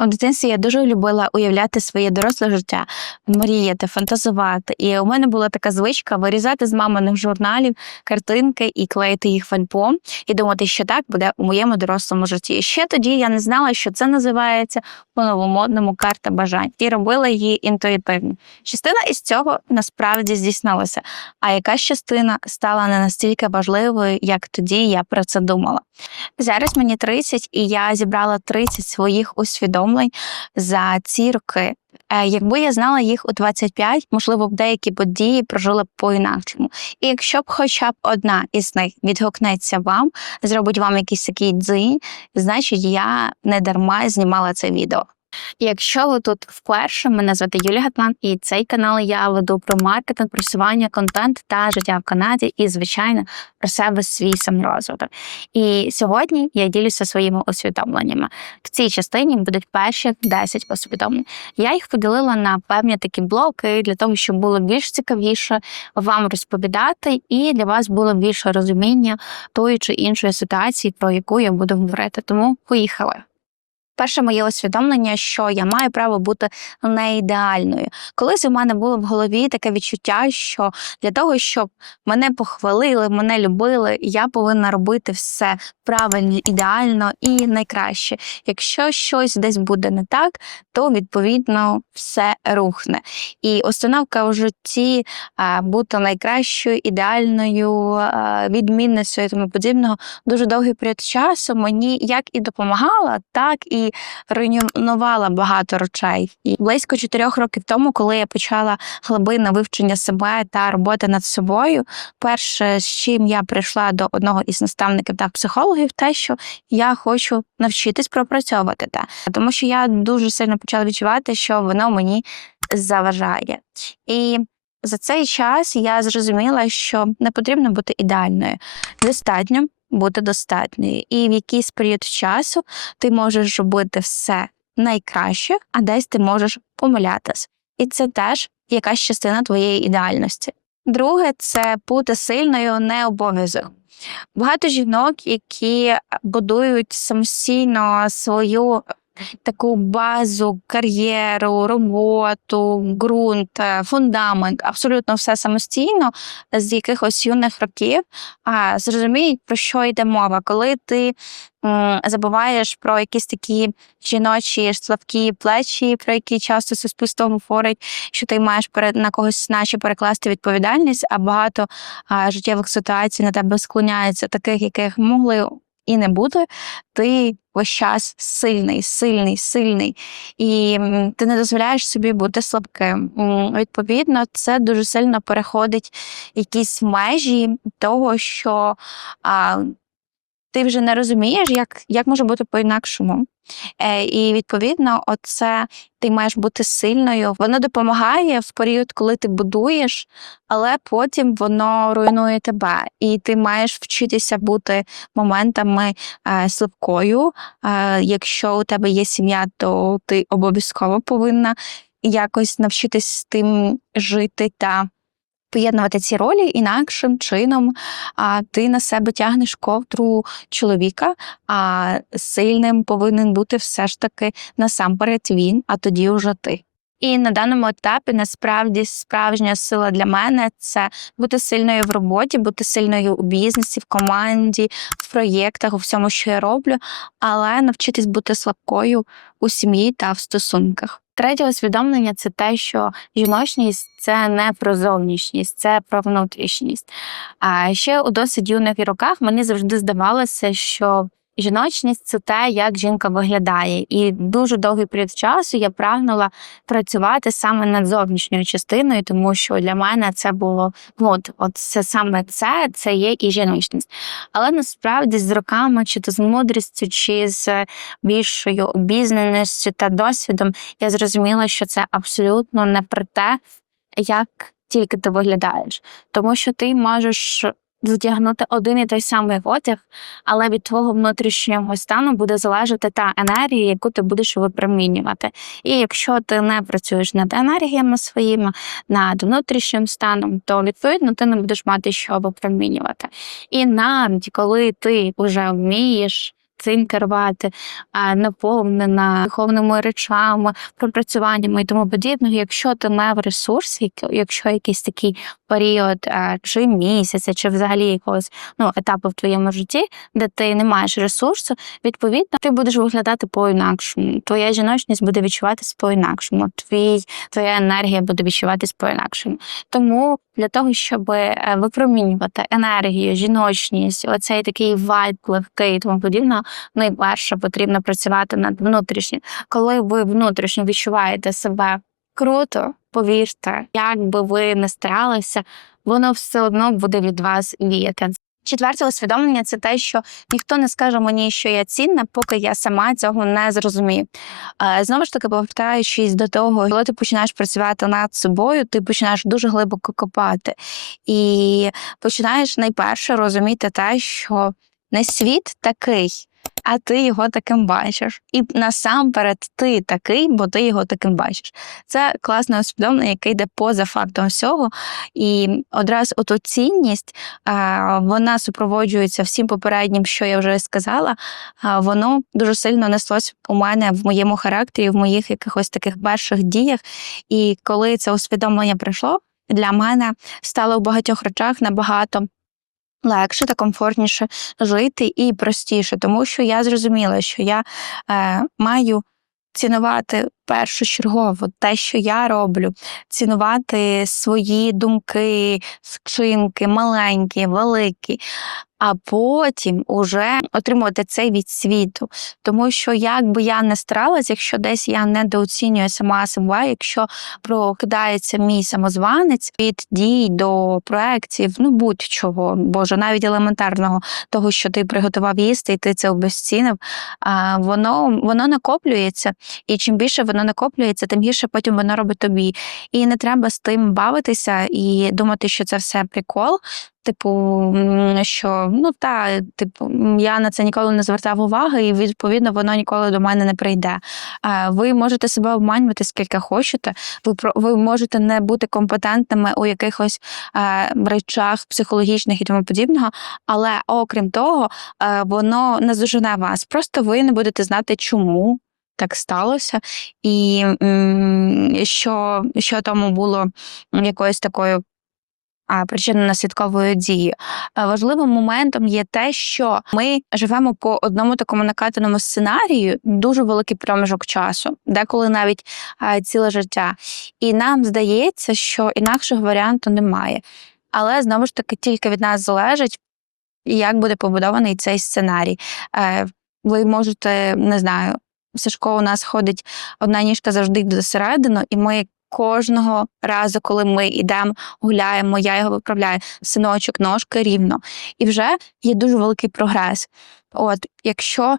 У дитинстві я дуже любила уявляти своє доросле життя, мріяти, фантазувати. І у мене була така звичка вирізати з маминих журналів картинки і клеїти їх в альбом, і думати, що так буде у моєму дорослому житті. І ще тоді я не знала, що це називається по новомодному карта бажань, і робила її інтуїтивно. Частина із цього насправді здійснилася, а якась частина стала не настільки важливою, як тоді я про це думала. Зараз мені 30, і я зібрала 30 своїх усвідомлень за ці роки. Е, Якби я знала їх у 25, можливо, б деякі події прожила б по-інакшому. І якщо б хоча б одна із них відгукнеться вам, зробить вам якийсь такий дзинь, значить я не дарма знімала це відео. Якщо ви тут вперше, мене звати Юлія Гатман, і цей канал я веду про маркетинг, просування, контент та життя в Канаді, і, звичайно, про себе свій саморозвиток. І сьогодні я ділюся своїми усвідомленнями. В цій частині будуть перші 10 усвідомлень. Я їх поділила на певні такі блоки для того, щоб було більш цікавіше вам розповідати, і для вас було більше розуміння тої чи іншої ситуації, про яку я буду говорити. Тому поїхали. Перше моє усвідомлення, що я маю право бути не ідеальною. Колись у мене було в голові таке відчуття, що для того, щоб мене похвалили, мене любили, я повинна робити все правильно, ідеально і найкраще. Якщо щось десь буде не так, то відповідно все рухне. І установка в житті бути найкращою, ідеальною, а, відмінницею і тому подібного дуже довгий період часу мені як і допомагала, так і руйнувала багато речей. І близько чотирьох років тому, коли я почала глибинне вивчення себе та роботи над собою, перше, з чим я прийшла до одного із наставників та психологів, те, що я хочу навчитись пропрацьовувати те, тому що я дуже сильно почала відчувати, що воно мені заважає. І за цей час я зрозуміла, що не потрібно бути ідеальною. Достатньо бути достатньою. І в якийсь період часу ти можеш робити все найкраще, а десь ти можеш помилятись. І це теж якась частина твоєї ідеальності. Друге, це бути сильною не обов'язок. Багато жінок, які будують самостійно свою таку базу, кар'єру, роботу, ґрунт, е, фундамент, абсолютно все самостійно з якихось юних років, а зрозуміють, про що йде мова, коли ти м, забуваєш про якісь такі жіночі слабкі плечі, про які часто суспільство говорить, що ти маєш перед на когось наче перекласти відповідальність, а багато а, життєвих ситуацій на тебе склоняються, таких, яких могли і не бути, ти весь час сильний, сильний, сильний, і ти не дозволяєш собі бути слабким. Відповідно, це дуже сильно переходить якісь межі того, що а, ти вже не розумієш, як, як може бути по-інакшому. Е, і відповідно, оце ти маєш бути сильною. Воно допомагає в період, коли ти будуєш, але потім воно руйнує тебе. І ти маєш вчитися бути моментами е, слабкою. Е, якщо у тебе є сім'я, то ти обов'язково повинна якось навчитись з тим жити та. Поєднувати ці ролі інакшим чином, а ти на себе тягнеш ковдру чоловіка, а сильним повинен бути все ж таки насамперед він, а тоді вже ти. І на даному етапі насправді справжня сила для мене це бути сильною в роботі, бути сильною у бізнесі, в команді, в проєктах, у всьому, що я роблю, але навчитись бути слабкою у сім'ї та в стосунках. Третє усвідомлення це те, що жіночність це не про зовнішність, це про внутрішність. А ще у досить юних роках мені завжди здавалося, що жіночність це те, як жінка виглядає. І дуже довгий період часу я прагнула працювати саме над зовнішньою частиною, тому що для мене це було от, от це саме це, це є і жіночність. Але насправді з роками, чи то з мудрістю, чи з більшою обізнаністю та досвідом, я зрозуміла, що це абсолютно не про те, як тільки ти виглядаєш, тому що ти можеш вдягнути один і той самий одяг, але від твого внутрішнього стану буде залежати та енергія, яку ти будеш випромінювати. І якщо ти не працюєш над енергіями своїми, над внутрішнім станом, то відповідно ти не будеш мати що випромінювати. І навіть коли ти вже вмієш цим керувати, наповнена духовними речами, пропрацюваннями і тому подібного. Якщо ти мав ресурс, як- якщо якийсь такий період чи місяця, чи взагалі якогось ну, етапу в твоєму житті, де ти не маєш ресурсу, відповідно, ти будеш виглядати по-інакшому. Твоя жіночність буде відчуватись по-інакшому. Твій, твоя енергія буде відчуватись по-інакшому. Тому для того, щоб е, випромінювати енергію, жіночність, оцей такий вайб легкий і тому подібне, найперше потрібно працювати над внутрішнім. Коли ви внутрішньо відчуваєте себе круто, повірте, як би ви не старалися, воно все одно буде від вас віяти. Четверте усвідомлення це те, що ніхто не скаже мені, що я цінна, поки я сама цього не зрозумію. Е, Знову ж таки, повертаючись до того, коли ти починаєш працювати над собою, ти починаєш дуже глибоко копати і починаєш найперше розуміти те, що не світ такий, а ти його таким бачиш. І насамперед ти такий, бо ти його таким бачиш. Це класне усвідомлення, яке йде поза фактом всього. І одразу оту цінність вона супроводжується всім попереднім, що я вже сказала. Воно дуже сильно неслось у мене в моєму характері, в моїх якихось таких перших діях. І коли це усвідомлення прийшло, для мене стало в багатьох речах набагато. Легше та комфортніше жити і простіше, тому що я зрозуміла, що я е, маю цінувати першочергово те, що я роблю, цінувати свої думки, вчинки, маленькі, великі, а потім уже отримувати це від світу. Тому що як би я не старалась, якщо десь я недооцінюю сама себе, якщо прокидається мій самозванець від дій до проєктів, ну будь-чого, боже, навіть елементарного того, що ти приготував їсти, і ти це обезцінив, воно, воно накоплюється. І чим більше воно накоплюється, тим гірше потім воно робить тобі. І не треба з тим бавитися і думати, що це все прикол. Типу, що ну та, типу, я на це ніколи не звертав уваги, і відповідно воно ніколи до мене не прийде. Ви можете себе обманювати скільки хочете. Ви ви можете не бути компетентними у якихось е, речах психологічних і тому подібного, але окрім того, е, воно не зажене вас. Просто ви не будете знати, чому так сталося, і що, що тому було якоюсь такою а, причинно-наслідковою дією. Е, Важливим моментом є те, що ми живемо по одному такому накатаному сценарію дуже великий проміжок часу, деколи навіть ціле життя. І нам здається, що інакшого варіанту немає. Але знову ж таки тільки від нас залежить, як буде побудований цей сценарій. Е, Ви можете, не знаю, Сашко у нас ходить одна ніжка завжди досередину, і ми кожного разу, коли ми йдемо, гуляємо, я його виправляю, синочок, ножки рівно. І вже є дуже великий прогрес. От, якщо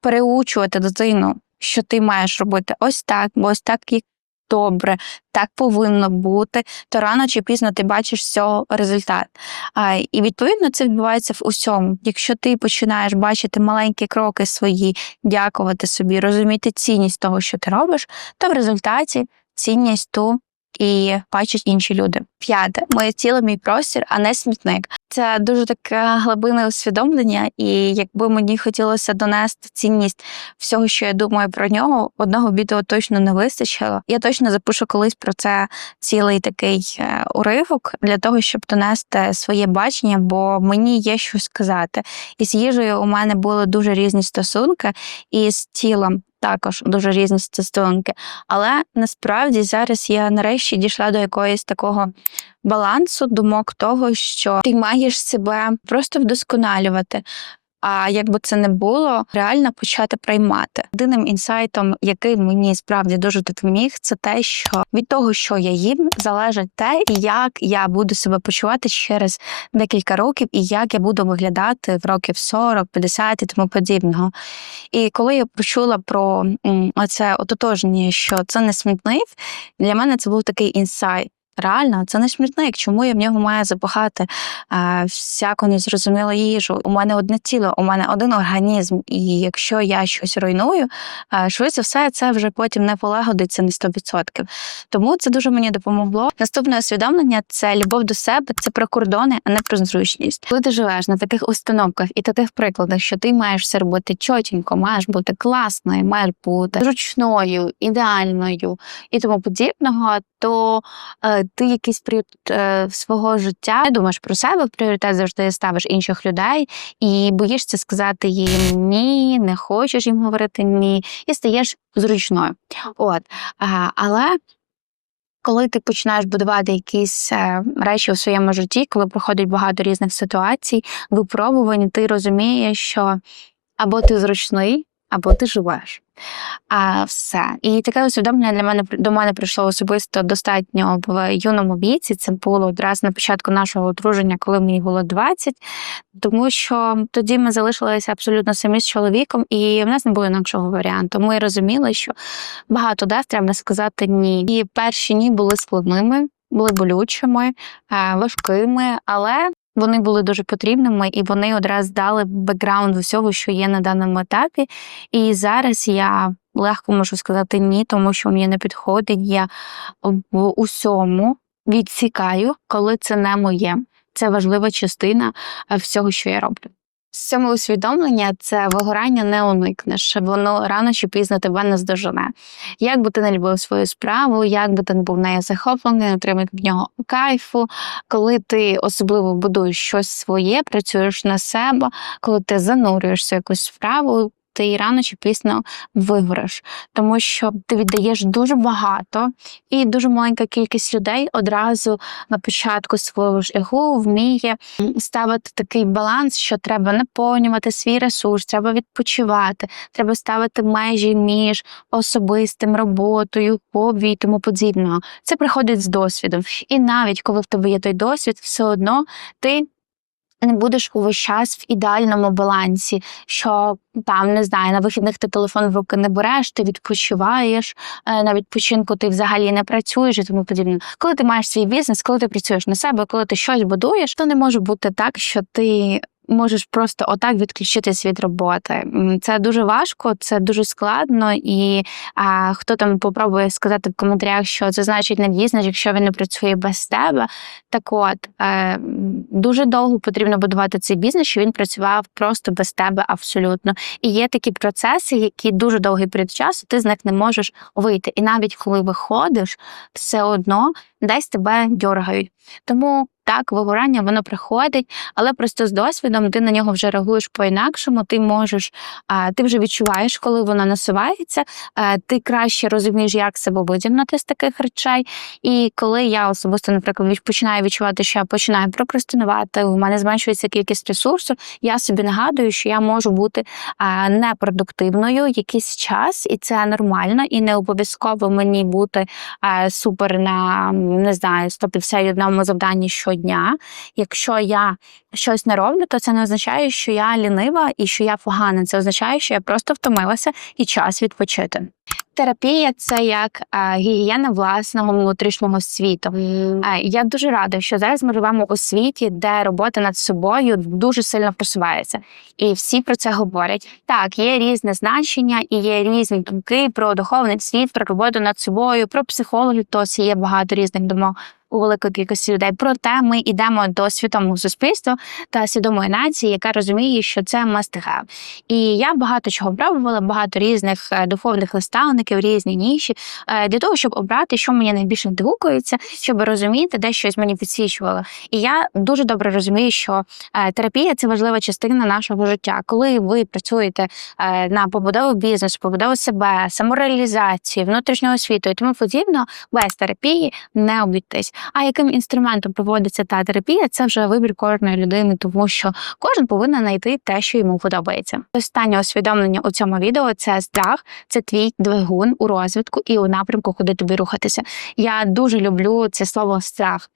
переучувати дитину, що ти маєш робити ось так, бо ось так і добре, так повинно бути, то рано чи пізно ти бачиш цього результат. А, і відповідно це відбувається в усьому. Якщо ти починаєш бачити маленькі кроки свої, дякувати собі, розуміти цінність того, що ти робиш, то в результаті цінність ту і бачать інші люди. П'яте, моє тіло, мій простір, а не смітник. Це дуже таке глибинне усвідомлення, і якби мені хотілося донести цінність всього, що я думаю про нього, одного відео точно не вистачило. Я точно запишу колись про це цілий такий е, уривок для того, щоб донести своє бачення, бо мені є що сказати. І з їжею у мене були дуже різні стосунки, і з тілом також дуже різні стосунки. Але насправді зараз я нарешті дійшла до якоїсь такого балансу думок того, що ти маєш себе просто вдосконалювати. А якби це не було, реально почати приймати. Єдиним інсайтом, який мені справді дуже допоміг, це те, що від того, що я їм, залежить те, як я буду себе почувати через декілька років, і як я буду виглядати в років 40, 50 і тому подібного. І коли я почула про м, оце ототожнення, що це не смітник, для мене це був такий інсайт. Реально, це не смітник. Чому я в нього маю запахати а, всяку незрозумілу їжу? У мене одне тіло, у мене один організм. І якщо я щось руйную, а, швидше все, це вже потім не полагодиться на 100%. Тому це дуже мені допомогло. Наступне усвідомлення це любов до себе, це про кордони, а не про зручність. Коли ти живеш на таких установках і таких прикладах, що ти маєш все робити чотенько, маєш бути класною, маєш бути зручною, ідеальною і тому подібного, то е, ти якийсь е, свого життя не думаєш про себе, в пріоритет завжди ставиш інших людей і боїшся сказати їм ні, не хочеш їм говорити ні, і стаєш зручною. От але коли ти починаєш будувати якісь е, речі у своєму житті, коли проходить багато різних ситуацій, випробувань, ти розумієш, що або ти зручний, або ти живеш. А все. І таке усвідомлення для мене до мене прийшло особисто достатньо в юному віці. Це було одразу на початку нашого одруження, коли мені було 20, тому що тоді ми залишилися абсолютно самі з чоловіком, і в нас не було інакшого варіанту. Ми розуміли, що багато де треба сказати ні. І перші ні були складними, були болючими, е, важкими, але вони були дуже потрібними, і вони одразу дали бекграунд усього, що є на даному етапі. І зараз я легко можу сказати ні, тому що мені не підходить. Я в усьому відсікаю, коли це не моє. Це важлива частина е, всього, що я роблю. Самоусвідомлення це вигорання не уникнеш, воно рано чи пізно тебе не здожене. Як би ти не любив свою справу, як би ти не був нею захоплений, отримав від нього кайфу, коли ти особливо будуєш щось своє, працюєш на себе, коли ти занурюєшся в якусь справу, ти рано чи пізно вигориш, тому що ти віддаєш дуже багато, і дуже маленька кількість людей одразу на початку свого шляху вміє ставити такий баланс, що треба наповнювати свій ресурс, треба відпочивати, треба ставити межі між особистим роботою, хобі і тому подібного. Це приходить з досвідом. І навіть коли в тебе є той досвід, все одно ти не будеш увесь час в ідеальному балансі, що там не знаю, на вихідних ти телефон в руки не береш, ти відпочиваєш, е, на відпочинку ти взагалі не працюєш і тому подібне. Коли ти маєш свій бізнес, коли ти працюєш на себе, коли ти щось будуєш, то не може бути так, що ти. Можеш просто отак відключитись від роботи. Це дуже важко, це дуже складно, і а, хто там попробує сказати в коментарях, що це значить не бізнес, якщо він не працює без тебе. Так от е, дуже довго потрібно будувати цей бізнес, щоб він працював просто без тебе абсолютно. І є такі процеси, які дуже довгий період часу ти з них не можеш вийти. І навіть коли виходиш, все одно десь тебе дьоргають. Тому так, вигорання воно приходить, але просто з досвідом ти на нього вже реагуєш по-інакшому. Ти можеш, ти вже відчуваєш, коли воно насувається, ти краще розумієш, як себе видягнути з таких речей. І коли я особисто, наприклад, починаю відчувати, що я починаю прокрастинувати, у мене зменшується кількість ресурсу, я собі нагадую, що я можу бути непродуктивною якийсь час, і це нормально, і не обов'язково мені бути супер на не знаю 151 завданні щодня. Якщо я щось не роблю, то це не означає, що я лінива і що я погана. Це означає, що я просто втомилася і час відпочити. Терапія це як а, гігієна власного внутрішнього світу. А, я дуже рада, що зараз ми живемо у світі, де робота над собою дуже сильно просувається, і всі про це говорять. Так, є різне значення і є різні думки про духовний світ, про роботу над собою, про психологів. То є багато різних думок у великої кількості людей. Проте ми йдемо до свідомого суспільства та свідомої нації, яка розуміє, що це have. І я багато чого пробувала, багато різних е, духовних наставників, різні ніші е, для того, щоб обрати, що мені найбільше відгукується, щоб розуміти, де щось мені підсвічувало. І я дуже добре розумію, що е, терапія це важлива частина нашого життя. Коли ви працюєте на побудову бізнесу, побудову себе, самореалізацію, внутрішнього світу і тому подібно, без терапії не обійтись. А яким інструментом проводиться та терапія, це вже вибір кожної людини, тому що кожен повинен знайти те, що йому подобається. Останнє усвідомлення у цьому відео це страх, це твій двигун у розвитку і у напрямку, куди тобі рухатися. Я дуже люблю це слово страх,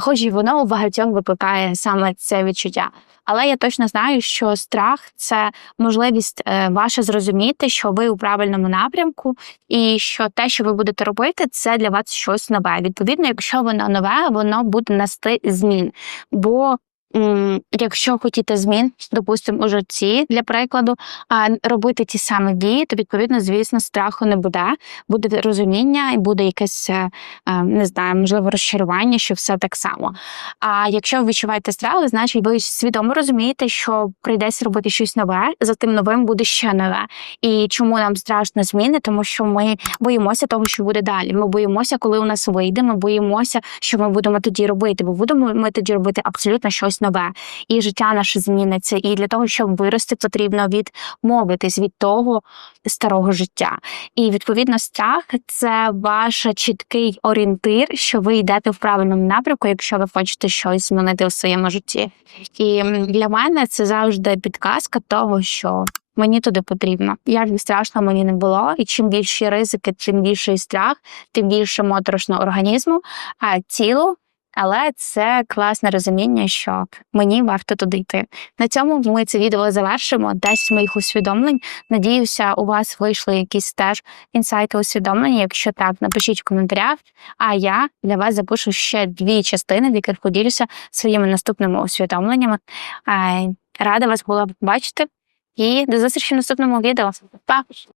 хоч і воно у багатьох викликає саме це відчуття. Але я точно знаю, що страх це можливість е, ваша зрозуміти, що ви у правильному напрямку, і що те, що ви будете робити, це для вас щось нове. Відповідно, якщо воно нове, воно буде нести змін. Бо якщо хотіти змін, допустимо, у житті, для прикладу, а робити ті самі дії, то відповідно, звісно, страху не буде. Буде розуміння і буде якесь е, е, не знаю, можливо, розчарування, що все так само. А якщо ви відчуваєте страх, значить ви свідомо розумієте, що прийдеться робити щось нове, за тим новим буде ще нове. І чому нам страшно зміни? Тому що ми боїмося того, що буде далі. Ми боїмося, коли у нас вийде. Ми боїмося, що ми будемо тоді робити. Бо будемо ми тоді робити абсолютно щось нове. І життя наше зміниться. І для того, щоб вирости, потрібно відмовитись від того старого життя. І відповідно страх це ваш чіткий орієнтир, що ви йдете в правильному напрямку, якщо ви хочете щось змінити у своєму житті. І для мене це завжди підказка того, що мені туди потрібно. Як би страшно мені не було, і чим більші ризики, тим більший страх, тим більше моторошно організму, а тілу. Але це класне розуміння, що мені варто туди йти. На цьому ми це відео завершимо. 10 моїх усвідомлень. Надіюся, у вас вийшли якісь теж інсайти усвідомлення. Якщо так, напишіть в коментарях. А я для вас запишу ще дві частини, в яких поділюся своїми наступними усвідомленнями. Е, Рада вас була бачити. І до зустрічі в наступному відео. Па!